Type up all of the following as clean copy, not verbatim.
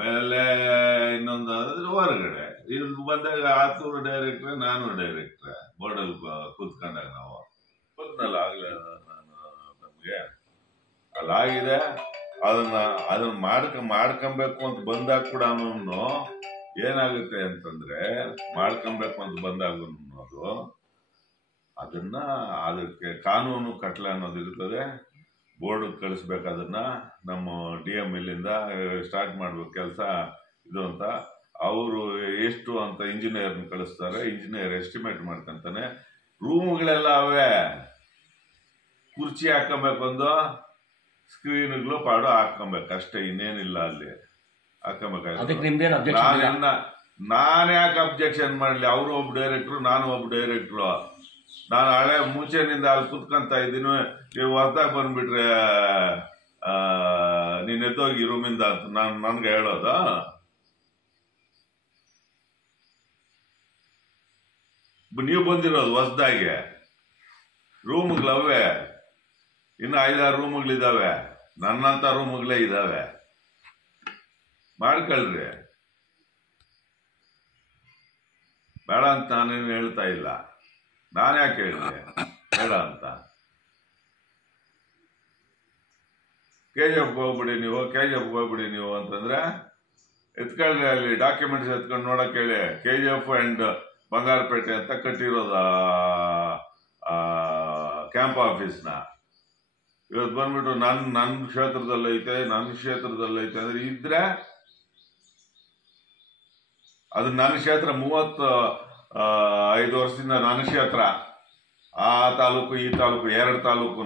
ಆಮೇಲೆ ಇನ್ನೊಂದು ಅಂದ್ರೆ ಹೊರಗಡೆ ಇಲ್ಲಿ ಬಂದಾಗ ಆತೂರು ಡೈರೆಕ್ಟ್ರೆ, ನಾನು ಡೈರೆಕ್ಟ್ರೆ. ಬೋರ್ಡಲ್ಲಿ ಕೂತ್ಕೊಂಡಾಗ ನಾವು ಬಂದ್ನಲ್ಲ ಆಗ್ಲೇ ನಾನು ನಮ್ಗೆ ಅಲ್ಲಾಗಿದೆ. ಅದನ್ನ ಮಾಡ್ಕೊಬೇಕು ಅಂತ ಬಂದಾಗ ಕೂಡ ಏನಾಗುತ್ತೆ ಅಂತಂದ್ರೆ, ಮಾಡ್ಕೊಬೇಕು ಅಂತ ಬಂದಾಗ ಅದು ಅದಕ್ಕೆ ಕಾನೂನು ಕಟ್ಲೆ ಅನ್ನೋದು ಇರ್ತದೆ. ಬೋರ್ಡ್ ಕಳಿಸ್ಬೇಕು, ಅದನ್ನ ನಮ್ಮ DM ಇಲ್ಲಿಂದ ಸ್ಟಾರ್ಟ್ ಮಾಡ್ಬೇಕು ಕೆಲಸ ಇದು ಅಂತ. ಅವರು ಎಷ್ಟು ಅಂತ ಇಂಜಿನಿಯರ್ನ ಕಳಿಸ್ತಾರೆ. Engineer estimate ಮಾಡ್ಕೊಂತಾನೆ. ರೂಮ್ಗಳೆಲ್ಲ ಅವೇ, ಕುರ್ಚಿ ಹಾಕೊಬೇಕು, ಒಂದು ಸ್ಕ್ರೀನ್ಗಳು ಪಾಡು ಹಾಕೊಬೇಕು ಅಷ್ಟೇ, ಇನ್ನೇನಿಲ್ಲ. ಅಲ್ಲಿ ಹಾಕೊಬೇಕಾಗಿಲ್ಲ. ನಾನು ಯಾಕೆ ಅಬ್ಜೆಕ್ಷನ್ ಮಾಡ್ಲಿ? ಅವರು ಒಬ್ಬ ಡೈರೆಕ್ಟ್ರು, ನಾನು ಒಬ್ಬ ಡೈರೆಕ್ಟ್ರು. ನಾನು ಹಳೆ ಮುಂಚೆನಿಂದ ಅಲ್ಲಿ ಕುತ್ಕೊಂತ ಇದ್ದೀನಿ. ನೀವು ಹೊರತಾಗ ಬಂದ್ಬಿಟ್ರೆ ನೀನ್ ಎದ್ದೋಗಿ ರೂಮಿಂದ ಅಂತ ನನ್ಗೆ ಹೇಳೋದ? ನೀವು ಬಂದಿರೋದು ಹೊಸದಾಗಿ. ರೂಮ್ಗಳವೇ, ಇನ್ನು 5-6 ರೂಮ್ಗಳಿದಾವೆ. ನನ್ನಂತ ರೂಮ್ಗಳೇ ಇದಾವೆ. ಮಾಡ್ಕೊಳ್ರಿ, ಬೇಡ ಅಂತ ನಾನೇನು ಹೇಳ್ತಾ ಇಲ್ಲ. ನಾನು ಯಾಕೆ ಹೇಳಿದೆ ಬೇಡ ಅಂತ? KGF ಹೋಗ್ಬಿಡಿ ನೀವು ಅಂತಂದ್ರೆ ಎತ್ಕೊಳ್ಳಿ, ಅಲ್ಲಿ ಡಾಕ್ಯುಮೆಂಟ್ಸ್ ಎತ್ಕೊಂಡು ನೋಡಕ್ ಹೇಳಿ. KGF ಅಂಡ್ ಬಂಗಾರಪೇಟೆ ಅಂತ ಕಟ್ಟಿರೋದ ಕ್ಯಾಂಪ್ ಆಫೀಸ್ನ. ಇವತ್ತು ಬಂದ್ಬಿಟ್ಟು ನನ್ನ ಕ್ಷೇತ್ರದಲ್ಲೈತೆ ಅಂದ್ರೆ ಇದ್ರೆ ಅದು ನನ್ನ ಕ್ಷೇತ್ರ. 35 ವರ್ಷದಿಂದ ನನ್ನ ಕ್ಷೇತ್ರ. ಆ ತಾಲೂಕು ಈ ತಾಲೂಕು 2 ತಾಲೂಕು.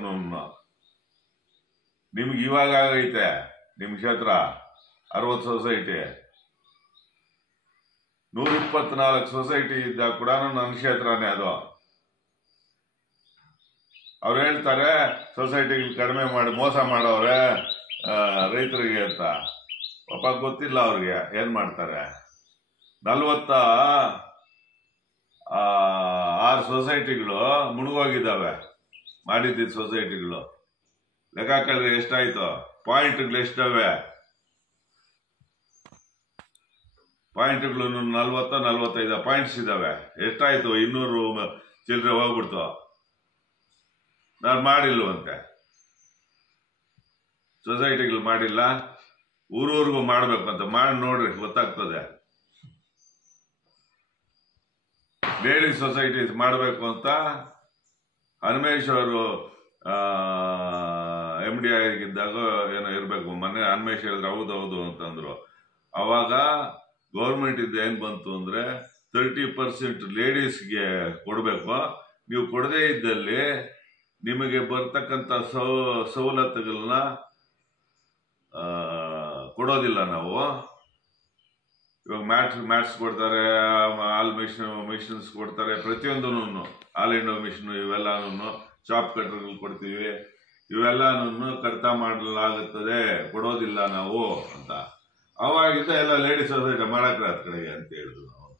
ನಿಮ್ಗೆ ಇವಾಗ ಆಗೈತೆ ನಿಮ್ ಕ್ಷೇತ್ರ 60 ಸೊಸೈಟಿ, 124 ಸೊಸೈಟಿ ಇದ್ದಾಗ ಕೂಡ ನನ್ನ ಕ್ಷೇತ್ರನೇ ಅದು. ಅವ್ರು ಹೇಳ್ತಾರೆ ಸೊಸೈಟಿಗಳು ಕಡಿಮೆ ಮಾಡಿ ಮೋಸ ಮಾಡವ್ರೆ ರೈತರಿಗೆ ಅಂತ. ಪಾಪ ಗೊತ್ತಿಲ್ಲ ಅವ್ರಿಗೆ ಏನ್ ಮಾಡ್ತಾರೆ. 46 ಸೊಸೈಟಿಗಳು ಮುಳುಗೋಗಿದ್ದಾವೆ. ಮಾಡಿದ್ದ ಸೊಸೈಟಿಗಳು ಲೆಕ್ಕ ಹಾಕಿದ್ರೆ ಎಷ್ಟಾಯ್ತು? ಪಾಯಿಂಟ್ಗಳು ಎಷ್ಟವೆ? ಪಾಯಿಂಟ್ಗಳು 40-45 ಪಾಯಿಂಟ್ಸ್ ಇದಾವೆ. ಎಷ್ಟಾಯ್ತು? 200 ಚಿಲ್ಲರೆ ಹೋಗ್ಬಿಡ್ತು. ನಾನು ಮಾಡಿಲ್ವಂತೆ, ಸೊಸೈಟಿಗಳು ಮಾಡಿಲ್ಲ. ಊರೂರ್ಗೂ ಮಾಡ್ಬೇಕು ಅಂತ ಮಾಡಿ ನೋಡ್ರಿ, ಗೊತ್ತಾಗ್ತದೆ. ಲೇಡಿ ಸೊಸೈಟೀಸ್ ಮಾಡಬೇಕು ಅಂತ ಹನುಮೇಶ್ ಅವರು MD ಆಗಿದ್ದಾಗ ಏನೋ ಇರ್ಬೇಕು. ಮೊನ್ನೆ ಹನುಮೇಶ್ ಹೇಳಿದ್ರೆ ಹೌದೌದು ಅಂತಂದ್ರು. ಅವಾಗ ಗೌರ್ಮೆಂಟ್ ಇದ್ದ ಏನ್ ಬಂತು ಅಂದ್ರೆ 30% ಲೇಡೀಸ್ಗೆ ಕೊಡ್ಬೇಕು. ನೀವು ಕೊಡದೇ ಇದ್ದಲ್ಲಿ ನಿಮಗೆ ಬರ್ತಕ್ಕಂಥ ಸವಲತ್ತುಗಳನ್ನ ಕೊಡೋದಿಲ್ಲ ನಾವು. ಇವಾಗ ಮ್ಯಾಟ್ಸ್ ಕೊಡ್ತಾರೆ, ಹಾಲ್ ಮಿಷನ್ಸ್ ಕೊಡ್ತಾರೆ, ಪ್ರತಿಯೊಂದೂ ಹಾಲ್ ಇಂಡೋ ಮಿಷನ್, ಇವೆಲ್ಲಾನು ಚಾಪ್ ಕಟ್ರ್ಗಳು ಕೊಡ್ತೀವಿ. ಇವೆಲ್ಲಾನು ಕಡಿತ ಮಾಡಲಾಗುತ್ತದೆ, ಕೊಡೋದಿಲ್ಲ ನಾವು ಅಂತ. ಅವಾಗಿದ್ದ ಎಲ್ಲ ಲೇಡೀಸ್ ಸೊಸೈಟಿ ಮಾಡಕ್ರೆ ಹತ್ ಕಡೆಗೆ ಅಂತ ಹೇಳಿದ್ರು ನಾವು.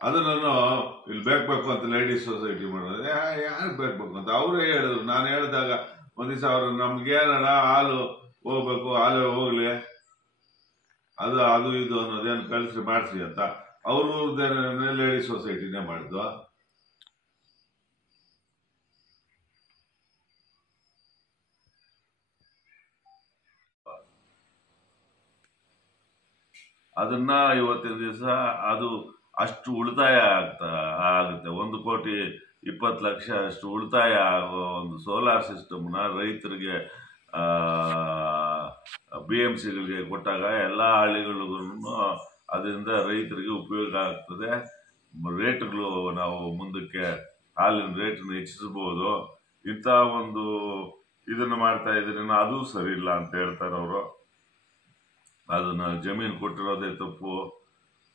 ಅದನ್ನು ಇಲ್ಲಿ ಬೇಕು ಅಂತ ಲೇಡೀಸ್ ಸೊಸೈಟಿ ಮಾಡೋದು. ಯಾರು ಬೇಕು ಅಂತ ಅವರೇ ಹೇಳಿದ್ರು. ನಾನು ಹೇಳಿದಾಗ ಒಂದ್ ದಿವಸ ಅವ್ರು ನಮ್ಗೇನ ಹಾಲು ಹೋಗ್ಬೇಕು, ಹಾಲು ಹೋಗ್ಲಿ, ಅದು ಇದು ಅನ್ನೋದೇನು ಕಳಿಸಿ ಮಾಡಿಸಿ ಅಂತ ಅವ್ರದ್ದೇನೆ ಲೇಡೀಸ್ ಸೊಸೈಟಿನೇ ಮಾಡಿದ್ವು. ಅದನ್ನ ಇವತ್ತಿನ ದಿವಸ ಅದು ಅಷ್ಟು ಉಳಿತಾಯ ಆಗುತ್ತೆ. 1,20,00,000 ಅಷ್ಟು ಉಳಿತಾಯ ಆಗೋ ಒಂದು ಸೋಲಾರ್ ಸಿಸ್ಟಮ್ನ ರೈತರಿಗೆ BMCಗಳಿಗೆ ಕೊಟ್ಟಾಗ ಎಲ್ಲ ಹಳ್ಳಿಗಳಿಗೂ ಅದರಿಂದ ರೈತರಿಗೆ ಉಪಯೋಗ ಆಗ್ತದೆ. ರೇಟ್ಗಳು ನಾವು ಮುಂದಕ್ಕೆ ಹಾಲಿನ ರೇಟನ್ನು ಹೆಚ್ಚಿಸಬಹುದು. ಇಂಥ ಒಂದು ಇದನ್ನು ಮಾಡ್ತಾ ಇದ್ರೆ ಅದು ಸರಿ ಇಲ್ಲ ಅಂತ ಹೇಳ್ತಾರೆ ಅವರು. ಅದನ್ನ ಜಮೀನು ಕೊಟ್ಟಿರೋದೇ ತಪ್ಪು,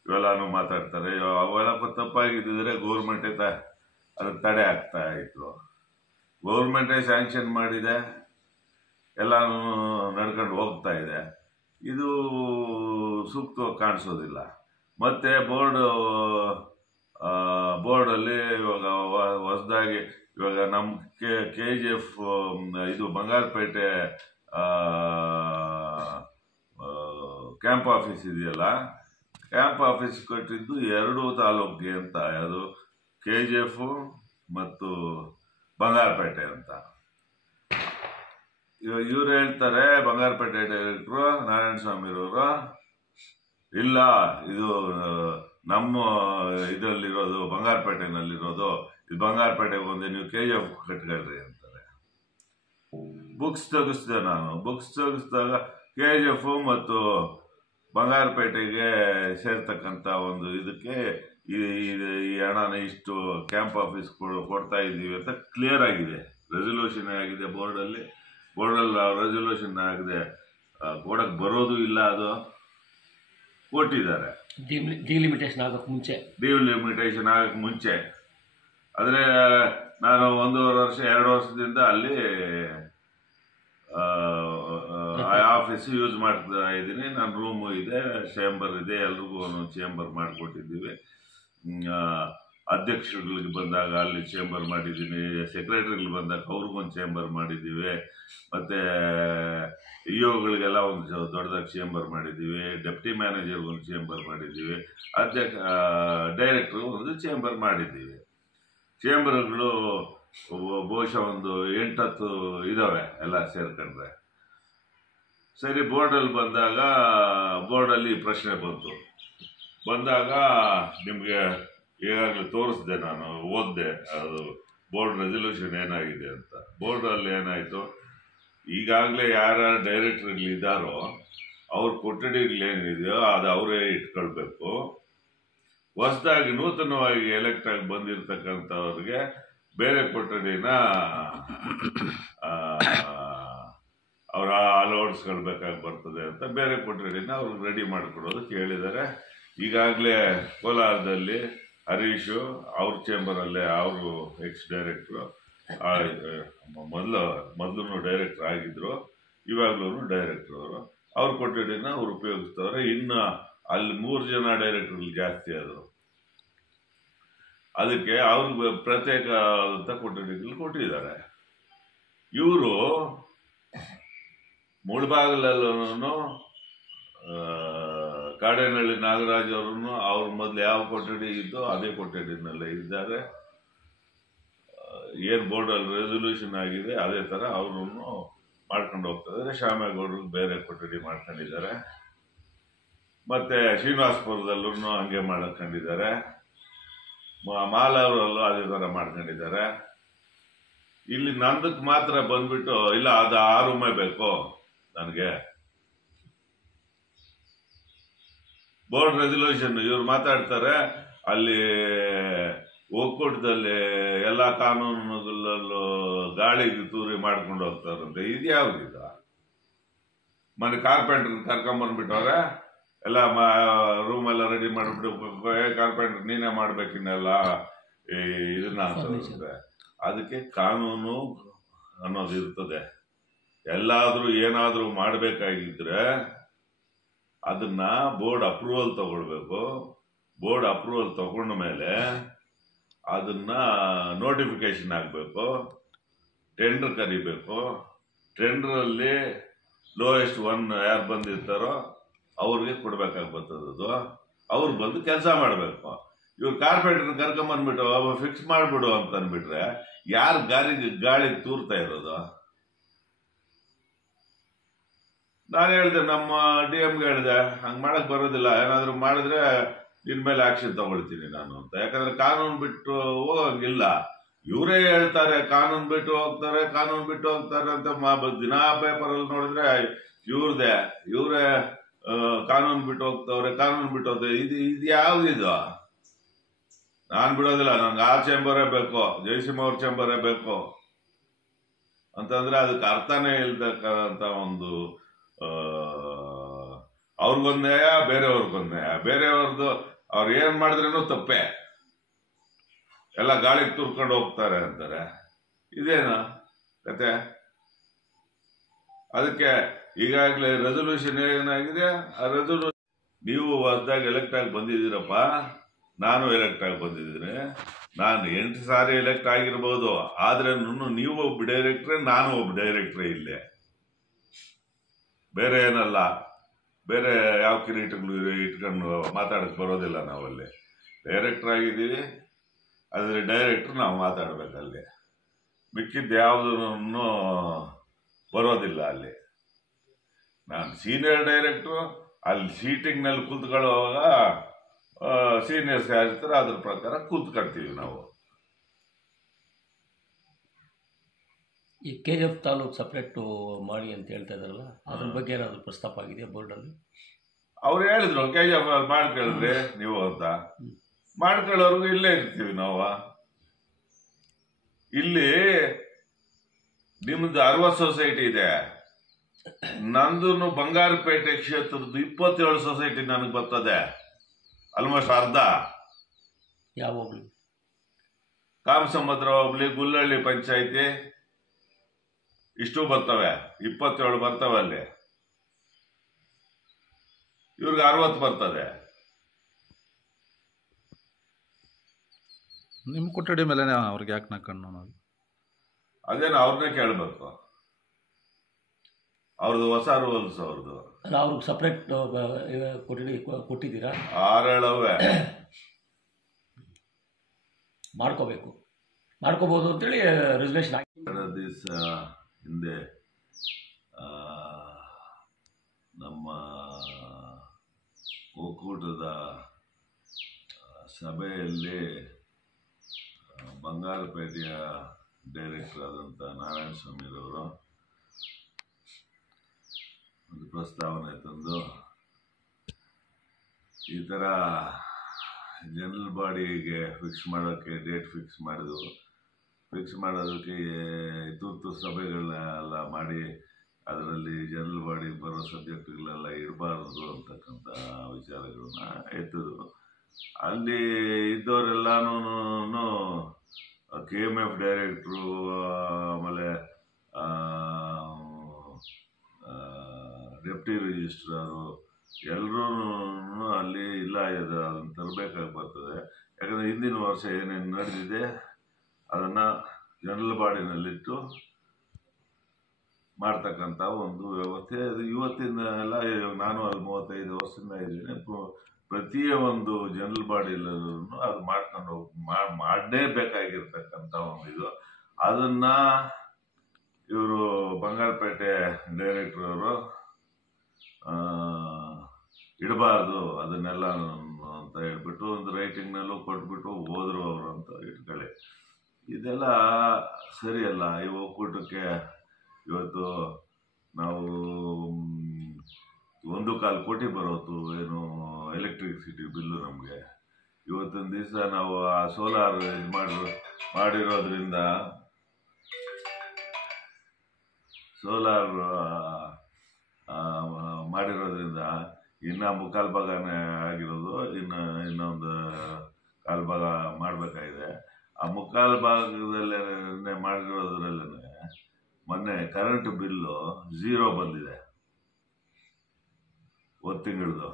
ಇವೆಲ್ಲಾನು ಮಾತಾಡ್ತಾರೆ. ಅವೆಲ್ಲ ತಪ್ಪಾಗಿದ್ದಿದ್ರೆ ಗೌರ್ಮೆಂಟೇ ಅದಕ್ಕೆ ತಡೆ ಆಗ್ತಾ ಇತ್ತು. ಗೌರ್ಮೆಂಟೇ ಸ್ಯಾಂಕ್ಷನ್ ಮಾಡಿದೆ, ಎಲ್ಲಾನು ನಡ್ಕೊಂಡು ಹೋಗ್ತಾ ಇದೆ. ಇದು ಸೂಕ್ತವಾಗಿ ಕಾಣಿಸೋದಿಲ್ಲ. ಮತ್ತೆ ಬೋರ್ಡಲ್ಲಿ ಇವಾಗ ಹೊಸದಾಗಿ ಇವಾಗ ನಮ್ಮ KGF ಇದು ಬಂಗಾರಪೇಟೆ ಕ್ಯಾಂಪ್ ಆಫೀಸ್ ಇದೆಯಲ್ಲ, ಕ್ಯಾಂಪ್ ಆಫೀಸ್ ಕೊಟ್ಟಿದ್ದು 2 ತಾಲೂಕಿಗೆ ಅಂತ, ಯಾವುದು KGF ಮತ್ತು ಬಂಗಾರಪೇಟೆ ಅಂತ. ಇವ್ರು ಹೇಳ್ತಾರೆ, ಬಂಗಾರಪೇಟೆ ಡೈರೆಕ್ಟ್ರು ನಾರಾಯಣ ಸ್ವಾಮಿರವರು, ಇಲ್ಲ ಇದು ನಮ್ಮ ಇದರಲ್ಲಿರೋದು ಬಂಗಾರಪೇಟೆನಲ್ಲಿರೋದು, ಇದು ಬಂಗಾರಪೇಟೆಗೆ ಒಂದೇ, ನೀವು KGF ಕಟ್ಕೊಳ್ರಿ ಅಂತಾರೆ. ಬುಕ್ಸ್ ತೆಗಿಸ್ದೆ ನಾನು. ಬುಕ್ಸ್ ತೆಗಿಸಿದಾಗ KGF ಮತ್ತು ಬಂಗಾರಪೇಟೆಗೆ ಸೇರ್ತಕ್ಕಂಥ ಒಂದು ಇದಕ್ಕೆ ಈ ಹಣನ ಇಷ್ಟು ಕ್ಯಾಂಪ್ ಆಫೀಸ್ ಕೊಡ್ತಾ ಇದ್ದೀವಿ ಅಂತ ಕ್ಲಿಯರ್ ಆಗಿದೆ, ರೆಸಲ್ಯೂಷನ್ ಆಗಿದೆ ಬೋರ್ಡಲ್ಲಿ ರೆಸಲ್ಯೂಷನ್ ಆಗಿದೆ, ಕೊಡಕ್ಕೆ ಬರೋದು ಇಲ್ಲ, ಅದು ಕೊಟ್ಟಿದ್ದಾರೆ ಡಿಲಿಮಿಟೇಷನ್ ಆಗಕ್ಕೆ ಮುಂಚೆ. ಆದರೆ ನಾನು 1.5 ವರ್ಷ 2 ವರ್ಷದಿಂದ ಅಲ್ಲಿ ಆಫೀಸ್ ಯೂಸ್ ಮಾಡ್ತಾ ಇದ್ದೀನಿ. ನನ್ನ ರೂಮು ಇದೆ, ಚೇಂಬರ್ ಇದೆ, ಎಲ್ರಿಗೂ ಒಂದೊಂದು ಚೇಂಬರ್ ಮಾಡಿಕೊಟ್ಟಿದ್ದೀವಿ. ಅಧ್ಯಕ್ಷರುಗಳಿಗೆ ಬಂದಾಗ ಅಲ್ಲಿ ಚೇಂಬರ್ ಮಾಡಿದ್ದೀನಿ, ಸೆಕ್ರೆಟರಿಗಳು ಬಂದಾಗ ಅವ್ರಿಗೊಂದು ಚೇಂಬರ್ ಮಾಡಿದ್ದೀವಿ, ಮತ್ತು ಇಒಗಳಿಗೆಲ್ಲ ಒಂದು ದೊಡ್ಡದಾಗಿ ಚೇಂಬರ್ ಮಾಡಿದ್ದೀವಿ, ಡೆಪ್ಟಿ ಮ್ಯಾನೇಜರ್ಗೊಂದು ಚೇಂಬರ್ ಮಾಡಿದ್ದೀವಿ, ಡೈರೆಕ್ಟ್ರಿಗೂ ಒಂದು ಚೇಂಬರ್ ಮಾಡಿದ್ದೀವಿ. ಚೇಂಬರ್ಗಳು ಬಹುಶಃ ಒಂದು 8-10 ಇದ್ದಾವೆ ಎಲ್ಲ ಸೇರ್ಕೊಂಡ್ರೆ. ಸರಿ, ಬೋರ್ಡಲ್ಲಿ ಪ್ರಶ್ನೆ ಬಂದಾಗ ನಿಮಗೆ ಈಗಾಗಲೇ ತೋರಿಸ್ದೆ, ನಾನು ಓದಿದೆ ಅದು ಬೋರ್ಡ್ ರೆಸಲ್ಯೂಷನ್ ಏನಾಗಿದೆ ಅಂತ. ಬೋರ್ಡಲ್ಲಿ ಏನಾಯಿತು, ಈಗಾಗಲೇ ಯಾರ್ಯಾರು ಡೈರೆಕ್ಟರ್ಗಳಿದ್ದಾರೋ ಅವ್ರ ಕೊಠಡಿಗಳೇನಿದೆಯೋ ಅದು ಅವರೇ ಇಟ್ಕೊಳ್ಬೇಕು. ಹೊಸದಾಗಿ ನೂತನವಾಗಿ ಎಲೆಕ್ಟ್ ಆಗಿ ಬಂದಿರತಕ್ಕಂಥವ್ರಿಗೆ ಬೇರೆ ಕೊಠಡಿನ ಅವರ ಅಲೌನ್ಸ್ಕೊಳ್ಬೇಕಾಗಿ ಬರ್ತದೆ ಅಂತ ಬೇರೆ ಕೊಠಡಿನ ಅವ್ರಿಗೆ ರೆಡಿ ಮಾಡಿಕೊಡೋದಕ್ಕೆ ಹೇಳಿದ್ದಾರೆ. ಈಗಾಗಲೇ ಕೋಲಾರದಲ್ಲಿ ಹರೀಶು ಅವ್ರ ಚೇಂಬರಲ್ಲೇ, ಅವರು ಎಕ್ಸ್ ಡೈರೆಕ್ಟ್ರು, ಮೊದಲು ಡೈರೆಕ್ಟರ್ ಆಗಿದ್ರು, ಇವಾಗಲೂ ಡೈರೆಕ್ಟ್ರು ಅವ್ರ ಕೊಠಡಿನ ಅವ್ರು ಉಪಯೋಗಿಸ್ತವ್ರೆ. ಇನ್ನು ಅಲ್ಲಿ 3 ಜನ ಡೈರೆಕ್ಟರ್ಗಳು ಜಾಸ್ತಿ ಆದರು, ಅದಕ್ಕೆ ಅವ್ರಿಗೆ ಪ್ರತ್ಯೇಕವಾದಂಥ ಕೊಠಡಿಗಳು ಕೊಟ್ಟಿದ್ದಾರೆ. ಇವರು ಮುಳಬಾಗಿಲಲ್ಲೂ ಕಾಡೇನಹಳ್ಳಿ ನಾಗರಾಜ್ ಅವ್ರನ್ನು ಅವ್ರ ಮೊದಲು ಯಾವ ಕೊಠಡಿ ಇದ್ದೋ ಅದೇ ಕೊಠಡಿನಲ್ಲೇ ಇದ್ದಾರೆ. ಏನು ಬೋರ್ಡಲ್ಲಿ ರೆಸಲ್ಯೂಷನ್ ಆಗಿದೆ ಅದೇ ಥರ ಅವ್ರನ್ನು ಮಾಡ್ಕೊಂಡು ಹೋಗ್ತಾ ಇದ್ದಾರೆ. ಶ್ಯಾಮೇಗೌಡರು ಬೇರೆ ಕೊಠಡಿ ಮಾಡ್ಕೊಂಡಿದ್ದಾರೆ, ಮತ್ತು ಶ್ರೀನಿವಾಸಪುರದಲ್ಲೂ ಹಂಗೆ ಮಾಡ್ಕೊಂಡಿದ್ದಾರೆ, ಮಾಲವರಲ್ಲೂ ಅದೇ ಥರ ಮಾಡ್ಕೊಂಡಿದ್ದಾರೆ. ಇಲ್ಲಿ ನಂದಕ್ಕೆ ಮಾತ್ರ ಬಂದ್ಬಿಟ್ಟು, ಇಲ್ಲ ಅದು ಆ ರೂಮೇ ಬೇಕು ನನಗೆ, ಬೋರ್ಡ್ ರೆಸಲ್ಯೂಷನ್ ಇವ್ರು ಮಾತಾಡ್ತಾರೆ. ಅಲ್ಲಿ ಒಕ್ಕೂಟದಲ್ಲಿ ಎಲ್ಲ ಕಾನೂನುಗಳಲ್ಲೂ ಗಾಳಿಗೆ ತೂರಿ ಮಾಡ್ಕೊಂಡು ಹೋಗ್ತಾರಂತೆ. ಇದು ಯಾವ್ದಿದ? ಮನೆ ಕಾರ್ಪೆಂಟ್ರ್ ಕರ್ಕೊಂಬಂದ್ಬಿಟ್ಟವ್ರೆ, ಎಲ್ಲ ರೂಮೆಲ್ಲ ರೆಡಿ ಮಾಡಿಬಿಟ್ಟು, ಕಾರ್ಪೆಂಟ್ರ್ ನೀನೇ ಮಾಡ್ಬೇಕಿನ್ನೆಲ್ಲ ಇದನ್ನ ಅಂತಂದ್ರೆ, ಅದಕ್ಕೆ ಕಾನೂನು ಅನ್ನೋದು ಇರ್ತದೆ. ಎಲ್ಲಾದರೂ ಏನಾದರೂ ಮಾಡಬೇಕಾಗಿದ್ರೆ ಅದನ್ನ ಬೋರ್ಡ್ ಅಪ್ರೂವಲ್ ತಗೊಳ್ಬೇಕು. ಬೋರ್ಡ್ ಅಪ್ರೂವಲ್ ತಗೊಂಡ ಮೇಲೆ ಅದನ್ನ ನೋಟಿಫಿಕೇಶನ್ ಆಗಬೇಕು, ಟೆಂಡರ್ ಕರಿಬೇಕು. ಟೆಂಡರಲ್ಲಿ ಲೋಯೆಸ್ಟ್ 1 ಯಾರು ಬಂದಿರ್ತಾರೋ ಅವ್ರಿಗೆ ಕೊಡ್ಬೇಕಾಗಿ ಬರ್ತದದು. ಅವ್ರು ಬಂದು ಕೆಲಸ ಮಾಡಬೇಕು. ಇವ್ರು ಕಾರ್ಪೆಂಟ್ರ್ ಕರ್ಕೊಂಬಂದ್ಬಿಟ್ಟು ಫಿಕ್ಸ್ ಮಾಡಿಬಿಡು ಅಂತ ಅಂದ್ಬಿಟ್ರೆ ಯಾರು ಗಾಳಿಗೆ ತೂರ್ತಾ ಇರೋದು? ನಾನು ಹೇಳಿದೆ, ನಮ್ಮ DMಗೆ ಹೇಳಿದೆ, ಹಂಗೆ ಮಾಡಕ್ ಬರೋದಿಲ್ಲ, ಏನಾದರೂ ಮಾಡಿದ್ರೆ ನಿನ್ ಮೇಲೆ ಆಕ್ಷನ್ ತಗೊಳ್ತೀನಿ ನಾನು ಅಂತ. ಯಾಕಂದ್ರೆ ಕಾನೂನು ಬಿಟ್ಟು ಹೋಗಂಗಿಲ್ಲ. ಇವರೇ ಹೇಳ್ತಾರೆ ಕಾನೂನು ಬಿಟ್ಟು ಹೋಗ್ತಾರೆ ಅಂತ. ದಿನಾ ಪೇಪರಲ್ಲಿ ನೋಡಿದ್ರೆ ಇವರೇ ಕಾನೂನು ಬಿಟ್ಟು ಹೋಗ್ತವ್ರೆ. ಇದು ಯಾವ್ದಿದು? ನಾನು ಬಿಡೋದಿಲ್ಲ, ನಂಗೆ ಆ ಚೇಂಬರೇ ಬೇಕು, ಜಯಸಿಂಹ ಅವ್ರ ಚೇಂಬರೇ ಬೇಕು ಅಂತಂದ್ರೆ ಅದಕ್ಕೆ ಅರ್ಥನೇ ಇಲ್ದಕ್ಕಂತ ಒಂದು ಅವ್ರಿಗೊಂದೇ ಬೇರೆಯವ್ರದ್ದು ಅವ್ರು ಏನ್ ಮಾಡಿದ್ರೇನು ತಪ್ಪೆ, ಎಲ್ಲ ಗಾಳಿಗೆ ತುರ್ಕೊಂಡು ಹೋಗ್ತಾರೆ ಅಂತಾರೆ. ಇದೇನು ಕತೆ? ಅದಕ್ಕೆ ಈಗಾಗಲೇ ರೆಸಲ್ಯೂಷನ್ ಏನಾಗಿದೆ, ಆ ರೆಸಲ್ಯೂಷನ್ ನೀವು ಹೊಸದಾಗಿ ಎಲೆಕ್ಟ್ ಆಗಿ ಬಂದಿದ್ದೀರಪ್ಪ, ನಾನು ಎಲೆಕ್ಟ್ ಆಗಿ ಬಂದಿದ್ದೀನಿ. ನಾನು 8 ಸಾರಿ ಎಲೆಕ್ಟ್ ಆಗಿರ್ಬೋದು, ಆದ್ರೆ ನೀವು ಒಬ್ಬ ಡೈರೆಕ್ಟ್ರೆ, ನಾನು ಒಬ್ಬ ಡೈರೆಕ್ಟ್ರೇ, ಇಲ್ಲೇ ಬೇರೆ ಏನಲ್ಲ. ಬೇರೆ ಯಾವ ಕಿರೀಟಗಳು ಇಟ್ಕೊಂಡು ಮಾತಾಡಕ್ಕೆ ಬರೋದಿಲ್ಲ. ನಾವಲ್ಲಿ ಡೈರೆಕ್ಟ್ರ್ ಆಗಿದ್ದೀವಿ, ಆದರೆ ಡೈರೆಕ್ಟ್ರು ನಾವು ಮಾತಾಡಬೇಕಲ್ಲಿ, ಮಿಕ್ಕಿದ್ದು ಯಾವುದೂ ಬರೋದಿಲ್ಲ ಅಲ್ಲಿ. ನಾನು ಸೀನಿಯರ್ ಡೈರೆಕ್ಟ್ರು, ಅಲ್ಲಿ ಸೀಟಿಂಗ್ನಲ್ಲಿ ಕೂತ್ಕೊಳ್ಳುವಾಗ ಸೀನಿಯರ್ಸ್ ಯಾರಿರ್ತಾರೆ ಅದ್ರ ಪ್ರಕಾರ ಕೂತ್ಕೊಳ್ತೀವಿ ನಾವು. ಈ KGF ತಾಲೂಕು ಸಪ್ರೇಟು ಮಾಡಿ ಅಂತ ಹೇಳ್ತಾ ಇದ್ದಾರಲ್ಲ, ಅದ್ರ ಬಗ್ಗೆ ಏನಾದರೂ ಪ್ರಸ್ತಾಪ ಆಗಿದೆಯಾ ಬೋರ್ಡಲ್ಲಿ? ಅವ್ರು ಹೇಳಿದ್ರು KGF ಮಾಡ್ಕೊಳ್ರಿ ನೀವು ಅಂತ. ಮಾಡ್ಕೊಳ್ಳೋರ್ಗು ಇಲ್ಲೇ ಇರ್ತೀವಿ ನಾವು. ಇಲ್ಲಿ ನಿಮ್ದು 60 ಸೊಸೈಟಿ ಇದೆ, ನಂದು ಬಂಗಾರಪೇಟೆ ಕ್ಷೇತ್ರದ 27 ಸೊಸೈಟಿ ನನಗೆ ಬರ್ತದೆ, ಆಲ್ಮೋಸ್ಟ್ ಅರ್ಧ. ಯಾವ ಹೋಗ್ಲಿ? ಕಾಮಸಮುದ್ರ ಹೋಗ್ಲಿ, ಗುಲ್ಲಹಳ್ಳಿ ಪಂಚಾಯಿತಿ ಇಷ್ಟು ಬರ್ತವೆ, 27 ಬರ್ತವೆ ಅಲ್ಲಿ. ಇವ್ರಿಗೆ 60 ಬರ್ತದೆ. ನಿಮ್ಮ ಕೊಠಡಿ ಮೇಲೆ ಅವ್ರಿಗೆ ಯಾಕೆ ನಾಕಣ್ಣು ನಾವು? ಅದೇನು ಅವ್ರನ್ನೇ ಕೇಳಬೇಕು, ಅವ್ರದ್ದು ಹೊಸ ರೂಲ್ಸ್ ಅವ್ರದ್ದು. ಅವ್ರಿಗೆ ಸಪ್ರೇಟ್ ಕೊಠಡಿ ಕೊಟ್ಟಿದ್ದೀರಾ? 6 ಮಾಡ್ಕೋಬೇಕು, ಮಾಡ್ಕೋಬಹುದು ಅಂತೇಳಿ ರೆಸಲ್ಯೂಷನ್ ಆಗಿ. ದಿವಸ ಹಿಂದೆ ನಮ್ಮ ಒಕ್ಕೂಟದ ಸಭೆಯಲ್ಲಿ ಬಂಗಾರಪೇಟೆಯ ಡೈರೆಕ್ಟರ್ ಆದಂಥ ನಾರಾಯಣ ಸ್ವಾಮಿರವರು ಒಂದು ಪ್ರಸ್ತಾವನೆ ತಂದು, ಈ ಥರ ಜನರಲ್ ಬಾಡಿಗೆ ಫಿಕ್ಸ್ ಮಾಡೋಕ್ಕೆ ಡೇಟ್ ಫಿಕ್ಸ್ ಮಾಡೋದಕ್ಕೆ ತುರ್ತು ಸಭೆಗಳನ್ನೆಲ್ಲ ಮಾಡಿ ಅದರಲ್ಲಿ ಜನರಲ್ ಬಾಡಿ ಬರೋ ಸಬ್ಜೆಕ್ಟ್ಗಳೆಲ್ಲ ಇರಬಾರ್ದು ಅಂತಕ್ಕಂಥ ವಿಚಾರಗಳನ್ನ ಎತ್ತಿದ್ರು. ಅಲ್ಲಿ ಇದ್ದವರೆಲ್ಲನೂ KMF ಡೈರೆಕ್ಟ್ರು, ಆಮೇಲೆ ಡೆಪ್ಟಿ ರಿಜಿಸ್ಟ್ರಾರು ಎಲ್ಲರೂ ಅಲ್ಲಿ ಇಲ್ಲ, ಅದನ್ನು ತರಬೇಕಾಗಿ ಬರ್ತದೆ. ಯಾಕಂದರೆ ಹಿಂದಿನ ವರ್ಷ ಏನೇನು ನಡೆದಿದೆ ಅದನ್ನು ಜನರಲ್ ಬಾಡಿನಲ್ಲಿಟ್ಟು ಮಾಡ್ತಕ್ಕಂಥ ಒಂದು ವ್ಯವಸ್ಥೆ. ಅದು ಇವತ್ತಿನ ಎಲ್ಲ, ನಾನು ಅಲ್ಲಿ 35 ವರ್ಷದಿಂದ ಇದ್ದೀನಿ, ಪ್ರತಿಯೊಂದು ಜನರಲ್ ಬಾಡಿಯಲ್ಲೂ ಅದು ಮಾಡ್ಕೊಂಡು ಮಾಡಲೇಬೇಕಾಗಿರ್ತಕ್ಕಂಥ ಒಂದು ಇದು. ಅದನ್ನು ಇವರು ಬಂಗಾರಪೇಟೆ ಡೈರೆಕ್ಟರ್ ಅವರು ಇಡಬಾರ್ದು ಅದನ್ನೆಲ್ಲ ಅಂತ ಹೇಳ್ಬಿಟ್ಟು ಒಂದು ರೈಟಿಂಗ್ನಲ್ಲೂ ಕೊಟ್ಬಿಟ್ಟು ಹೋದ್ರು ಅವರು ಅಂತ ಇಟ್ಕೊಳ್ಳಿ. ಇದೆಲ್ಲ ಸರಿಯಲ್ಲ. ಈ ಒಕ್ಕೂಟಕ್ಕೆ ಇವತ್ತು ನಾವು 1.25 ಕೋಟಿ ಬರೋದು ಏನು ಎಲೆಕ್ಟ್ರಿಸಿಟಿ ಬಿಲ್ಲು ನಮಗೆ. ಇವತ್ತಿನ ದಿವಸ ನಾವು ಆ ಸೋಲಾರ್ ಮಾಡಿರೋದ್ರಿಂದ ಇನ್ನು 3/4 ಭಾಗನೇ ಆಗಿರೋದು, ಇನ್ನೊಂದು 1/4 ಭಾಗ ಮಾಡಬೇಕಾಗಿದೆ. ಆ 3/4 ಭಾಗದಲ್ಲೇ ಮಾಡಿರೋದ್ರಲ್ಲೇ ಮೊನ್ನೆ ಕರೆಂಟ್ ಬಿಲ್ಲು 0 ಬಂದಿದೆ, 1 ತಿಂಗಳದು.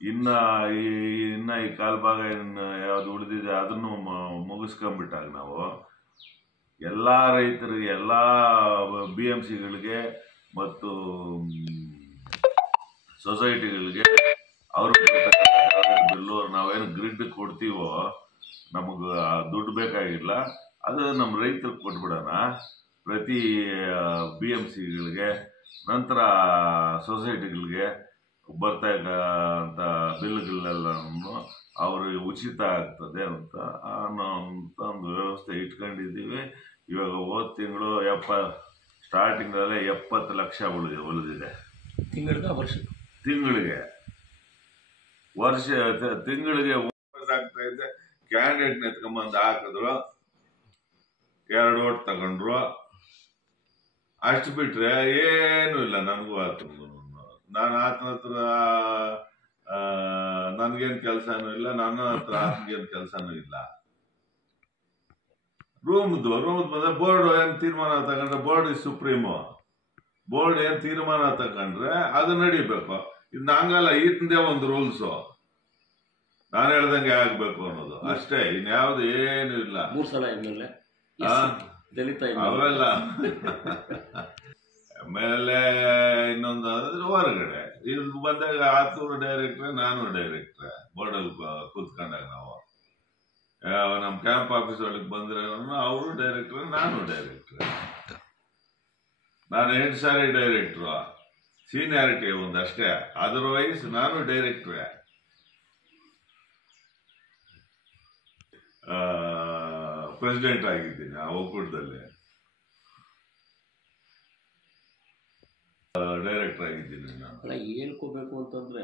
ಇನ್ನು ಈ 1/4 ಭಾಗ ಯಾವುದು ಉಳಿದಿದೆ ಅದನ್ನು ಮುಗಿಸ್ಕೊಂಡ್ಬಿಟ್ಟಾಗ ನಾವು ಎಲ್ಲ ರೈತರಿಗೆ, ಎಲ್ಲ BMCಗಳಿಗೆ ಮತ್ತು ಸೊಸೈಟಿಗಳಿಗೆ ಅವರು ಬಿಲ್ಲು ನಾವೇನು ಗ್ರಿಡ್ ಕೊಡ್ತೀವೋ ನಮಗೆ ದುಡ್ಡು ಬೇಕಾಗಿಲ್ಲ, ಅದು ನಮ್ಮ ರೈತರಿಗೆ ಕೊಟ್ಬಿಡೋಣ. ಪ್ರತಿ BMCಗಳಿಗೆ ನಂತರ ಸೊಸೈಟಿಗಳಿಗೆ ಬರ್ತಾ ಇದ್ದಂಥ ಬಿಲ್ಗಳನ್ನೆಲ್ಲ ಅವ್ರಿಗೆ ಉಚಿತ ಆಗ್ತದೆ ಅಂತ ಅನ್ನೋಂಥ ಒಂದು ವ್ಯವಸ್ಥೆ ಇಟ್ಕೊಂಡಿದ್ದೀವಿ. ಇವಾಗ ಹೋದ ತಿಂಗಳು ಸ್ಟಾರ್ಟಿಂಗಲ್ಲೇ 70 ಲಕ್ಷ ಉಳಿದಿದೆ ತಿಂಗಳಿಗೆ ಆಗ್ತಾ ಇದೆ. ಕ್ಯಾಂಡಿಡೇಟ್ನ ಎತ್ಕೊಂಬಂದು ಹಾಕಿದ್ರು, 2 ಓಟ್ ತಗೊಂಡ್ರು, ಅಷ್ಟು ಬಿಟ್ರೆ ಏನೂ ಇಲ್ಲ. ನನಗೂ ನಾನು ಆತನ ಹತ್ರ ನನ್ಗೇನು ಕೆಲಸನೂ ಇಲ್ಲ, ನನ್ನ ಹತ್ರ ಆತನಿಗೇನು ಕೆಲಸನೂ ಇಲ್ಲ. ರೂಮ್ದು ಬಂದ್ರೆ ಬೋರ್ಡ್ ಏನು ತೀರ್ಮಾನ ತಗೊಂಡ್ರೆ, ಬೋರ್ಡ್ ಇಸ್ ಸುಪ್ರೀಮು. ಬೋರ್ಡ್ ಏನು ತೀರ್ಮಾನ ತಗೊಂಡ್ರೆ ಅದು ನಡಿಬೇಕು. ಇದು ಹಂಗಲ್ಲ, ಈತಂದೇ ಒಂದು ರೂಲ್ಸು, ನಾನು ಹೇಳ್ದಂಗೆ ಆಗ್ಬೇಕು ಅನ್ನೋದು ಅಷ್ಟೇ, ಇನ್ಯಾವ್ದು ಏನು ಇಲ್ಲ. 3 ಸಲ ದಲಿತ ಅವೆಲ್ಲ ಆಮೇಲೆ ಇನ್ನೊಂದು ಅಂದ್ರೆ ಹೊರಗಡೆ ಇದು ಬಂದಾಗ ಆತೂರು ಡೈರೆಕ್ಟ್ರೆ, ನಾನು ಡೈರೆಕ್ಟ್ರೆ. ಬೋರ್ಡಲ್ಲಿ ಕೂತ್ಕೊಂಡಾಗ ನಾವು ನಮ್ಮ ಕ್ಯಾಂಪ್ ಆಫೀಸ್ ಒಳಗೆ ಬಂದ್ರೆ ಅವರು ಡೈರೆಕ್ಟ್ರೆ, ನಾನು ಡೈರೆಕ್ಟ್ರೆ. ನಾನು 8 ಸಾರಿ ಡೈರೆಕ್ಟ್ರು, ಸೀನಿಯಾರಿಟಿ ಒಂದಷ್ಟೇ. ಅದರ್ವೈಸ್ ನಾನು ಡೈರೆಕ್ಟ್ರೆ. ಪ್ರೆಸಿಡೆಂಟ್ ಆಗಿದ್ದೀನಿ ಆ ಒಕ್ಕೂಟದಲ್ಲಿ, ಡೈರೆಕ್ಟರ್ ಆಗಿದ್ದೀನಿ ನಾನು. ಅಲ್ಲ ಹೇಳ್ಕೋಬೇಕು ಅಂತಂದ್ರೆ